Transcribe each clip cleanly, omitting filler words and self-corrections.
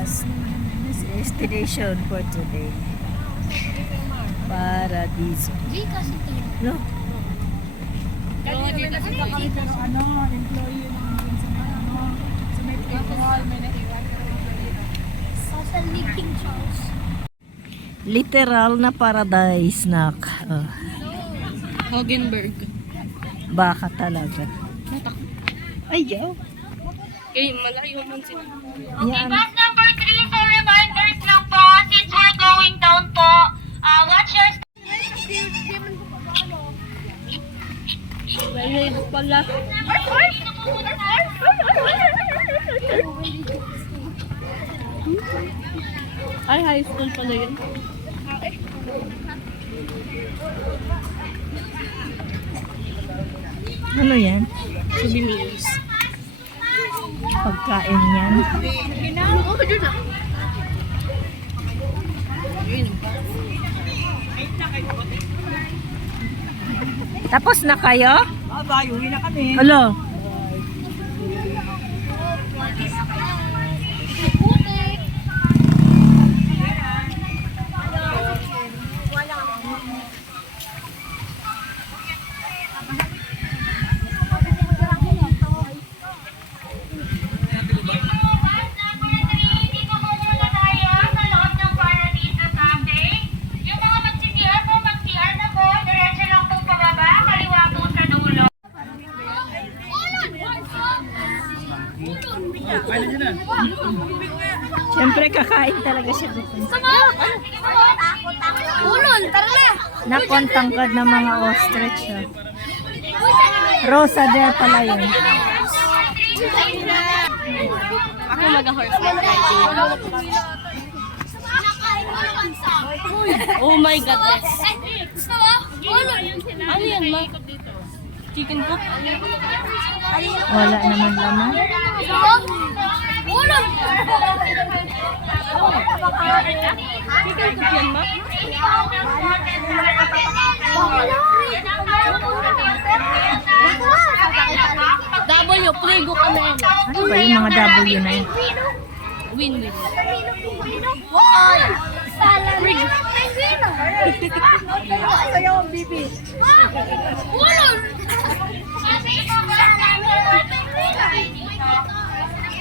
last destination for today. Paradiso. No? Kanina kasi kami pero employee ng sa may payroll, may naiwan pero employee na. Social King Charles. Literal na paradise na. Hogenberg. Baka talaga. Ayaw. Eh, malayo man sila. Yan. Bus number 3 for reminders lang po. Since we're going down po, watch your Well, pala. Ay, high school pala yun. Ano yan? Souvenirs. Pagkain yan. Tapos na kayo? Bye, uwi na kami. Hello. Siyempre kakain talaga siya dito. Ulol, tara na! Nakontangkad ng mga ostrich. Rosa del pala yun. Ako mag-horseback riding. Oh my goodness. Gusto mo? Ulol! Ano yan, ma? Chicken coop? Wala naman laman. Gusto mo? Ulol! Chicken coop yan, ma? W, Prigo ka na yan. Ano ba yung mga W na yun? Win-win. Oy! Salary! Sayaw ang bibi. Ulol!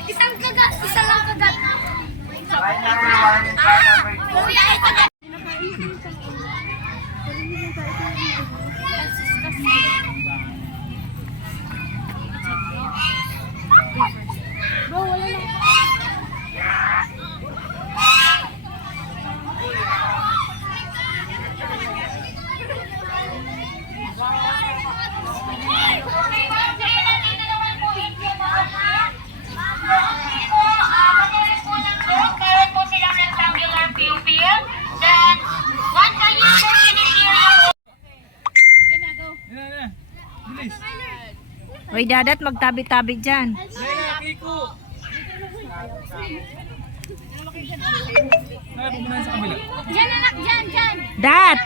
Isang kagat, isa lang kagat. Kuya, ito na. Bro, wala lang. Uy, dadat, magtabi-tabi dyan. Diyan anak, diyan, diyan. Dat!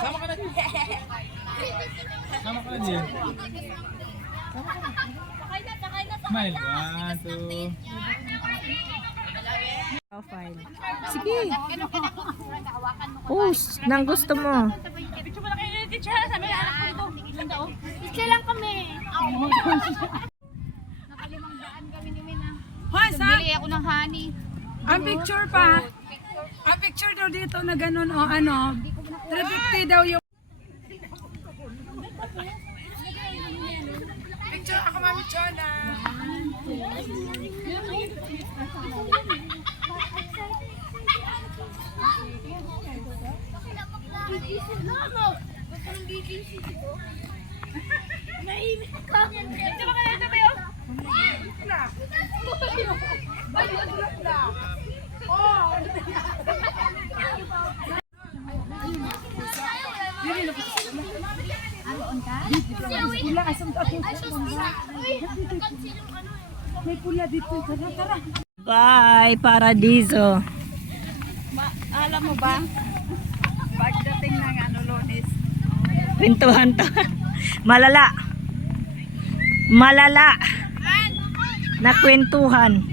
Sama ka na. Sama ka na diyan. Smile. 1, 2. Profile. Sige. Post nang gusto mo. Picture mo na kayo ni teacher. Sabi na anak ko ito. Isa lang kami. Hoy, sa Bili ako ng honey. ang picture pa. Ang picture daw dito na ganun o ano. 350 daw yung picture ako, Mami Chona. Nahimik ka. Ito ba kayo? Ito ba yun? May pula dito. Tara, tara. Bye, Paradiso. Alam mo ba? Pagdating ng Lunes. Kwentuhan to. Malala. Malala. Na kwentuhan.